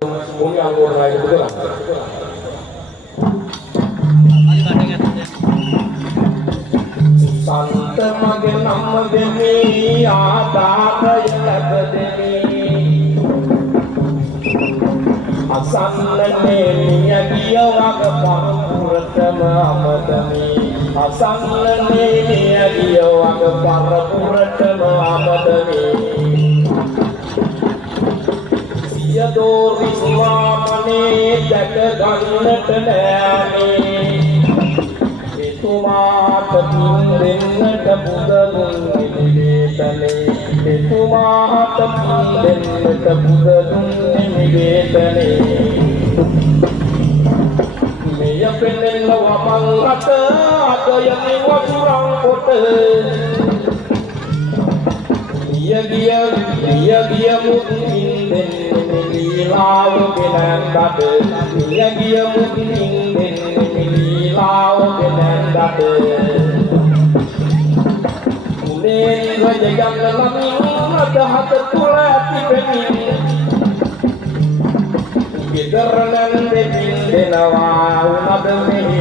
Bumi anggur raya betul. Sant mage nam demi ආදාතය ලැබෙමි අසන්නනේ මිය ගිය වග පරපුරටම අමතමි අසන්නනේ මිය ගිය වග පරපුරටම අමතමි සියදෝරි සුවාමනේ දැක ගන්නට නෑනේ එතුමාට පින් දෙන්නට බුදුන් නිවේදනේ එතුමාට පින් දෙන්නට බුදුන් නිවේදනේ මෙය පෙනෙන වමන් අත අදයනි වතුරන් කොට ගිය මුදින් දෙන්නේ ලීලාව ගෙනන්දට ගිය මුදින් දෙන්නේ ලීලාව ගෙනන්දට උනේ රජගන්න ලමින් අදහත තුල ඇති වෙමින් ගෙදර නැන් දෙමින් දෙනවා උනද මෙහි